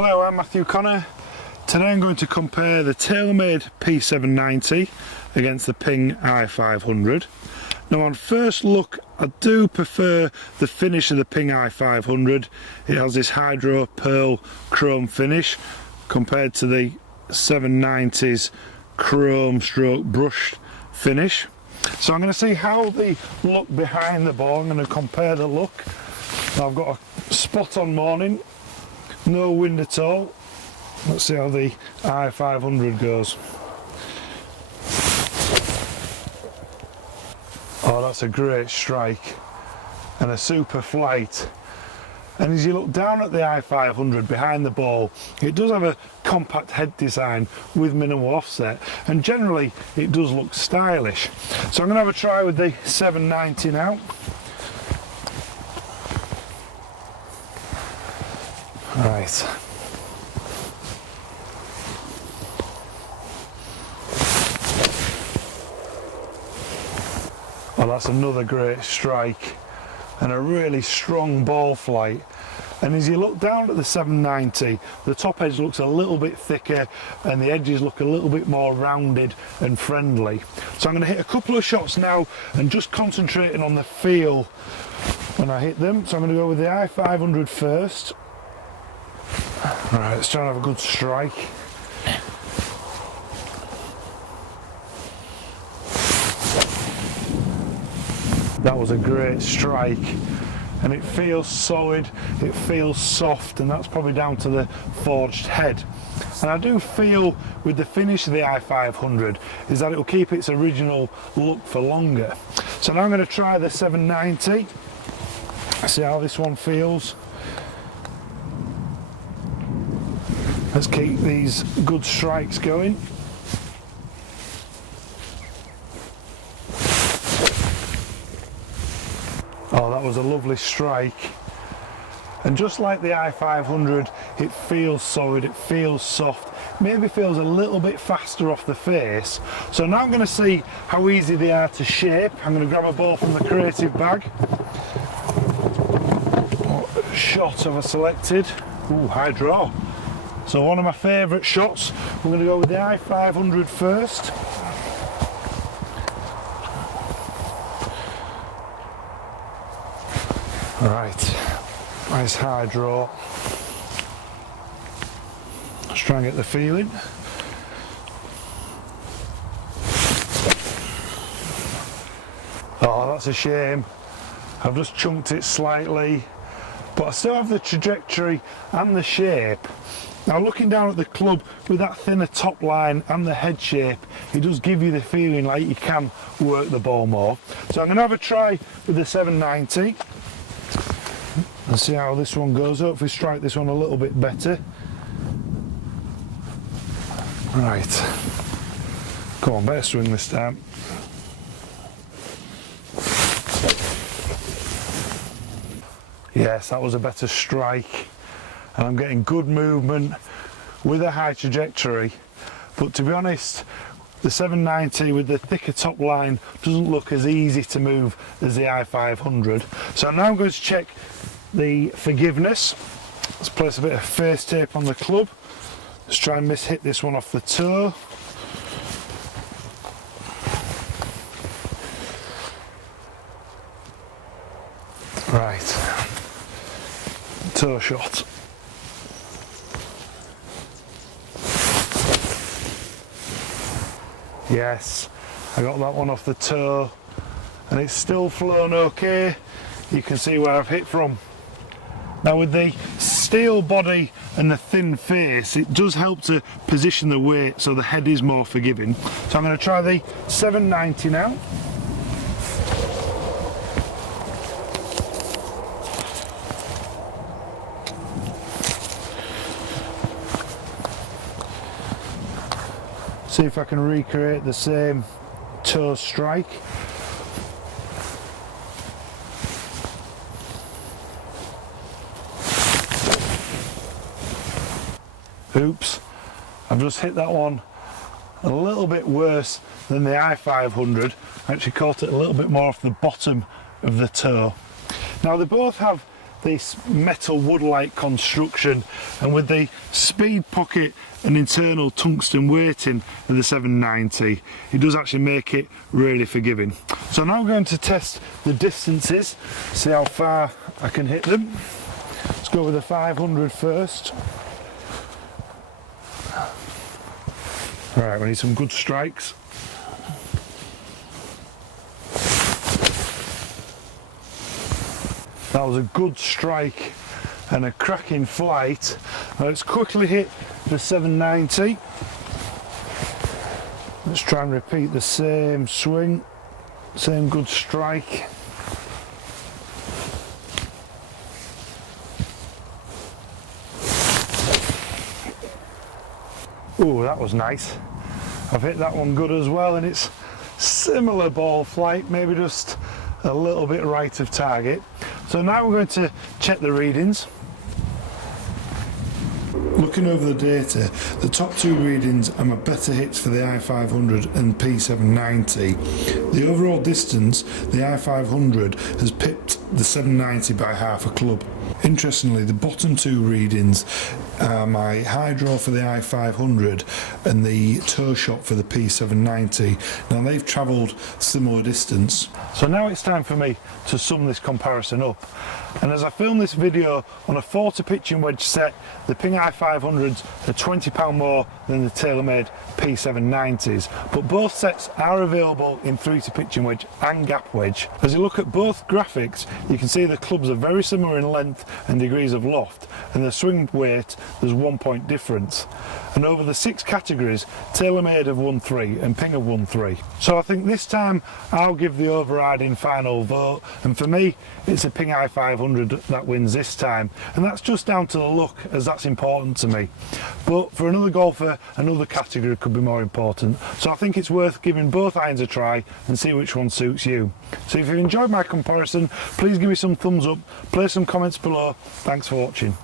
Hello, I'm Matthew Conner. Today I'm going to compare the TaylorMade P790 against the Ping i500. Now on first look, I do prefer the finish of the Ping i500. It has this hydro pearl chrome finish compared to the 790's chrome stroke brushed finish. So I'm going to see how they look behind the ball. I'm going to compare the look. Now I've got a spot on morning, no wind at all. Let's see how the i500 goes. Oh, that's a great strike and a super flight. And as you look down at the i500 behind the ball, it does have a compact head design with minimal offset, and generally it does look stylish. So I'm going to have a try with the 790 now. Right. Oh, that's another great strike and a really strong ball flight. And as you look down at the 790, the top edge looks a little bit thicker and the edges look a little bit more rounded and friendly. So I'm going to hit a couple of shots now and just concentrating on the feel when I hit them. So I'm going to go with the i500 first. Alright, let's try and have a good strike. That was a great strike, and it feels solid, it feels soft, and that's probably down to the forged head. And I do feel with the finish of the i500 is that it will keep its original look for longer. So now I'm going to try the 790, see how this one feels. Let's keep these good strikes going. Oh, that was a lovely strike. And just like the i500, it feels solid, it feels soft, maybe feels a little bit faster off the face. So now I'm going to see how easy they are to shape. I'm going to grab a ball from the creative bag. What shot have I selected? Ooh, high draw. So one of my favourite shots, we're going to go with the i500 first. Right, nice high draw. Let's try and get the feeling. Oh, that's a shame. I've just chunked it slightly, but I still have the trajectory and the shape. Now looking down at the club with that thinner top line and the head shape, it does give you the feeling like you can work the ball more. So I'm going to have a try with the 790 and see how this one goes. Hopefully strike this one a little bit better. Right, come on, better swing this time. Yes, that was a better strike. And I'm getting good movement with a high trajectory, but to be honest, the 790 with the thicker top line doesn't look as easy to move as the i500. So now I'm going to check the forgiveness. Let's place a bit of face tape on the club. Let's try and miss-hit this one off the toe. Right, toe shot. Yes, I got that one off the toe and it's still flown okay. You can see where I've hit from. Now with the steel body and the thin face, it does help to position the weight so the head is more forgiving. So I'm going to try the 790 now. See if I can recreate the same toe strike. Oops, I've just hit that one a little bit worse than the i500. I actually caught it a little bit more off the bottom of the toe. Now they both have this metal wood-like construction, and with the speed pocket and internal tungsten weighting of the 790, it does actually make it really forgiving. So now I'm going to test the distances, see how far I can hit them. Let's go with the 500 first. Right, we need some good strikes. That was a good strike and a cracking flight. Let's quickly hit the 790. Let's try and repeat the same swing, same good strike. Oh, that was nice. I've hit that one good as well, and it's similar ball flight, maybe just a little bit right of target. So now we're going to check the readings. Looking over the data, the top two readings are my better hits for the i500 and P790. The overall distance, the i500 has pipped the 790 by half a club. Interestingly, the bottom two readings are my high draw for the i500 and the toe shot for the P790. Now they've travelled similar distance. So now it's time for me to sum this comparison up. And as I film this video on a 40 pitching wedge set, the Ping i500s are £20 more than the TaylorMade P790s, but both sets are available in 3-to pitching wedge and gap wedge. As you look at both graphics, you can see the clubs are very similar in length and degrees of loft, and the swing weight, there's 1 point difference. And over the 6 categories, TaylorMade have won 3 and Ping have won 3. So I think this time I'll give the overriding final vote, and for me it's a Ping i500 that wins this time, and that's just down to the look, as that's important to me. But for another golfer, another category could be more important. So I think it's worth giving both irons a try and see which one suits you. So if you've enjoyed my comparison, please give me some thumbs up, place some comments below. Thanks for watching.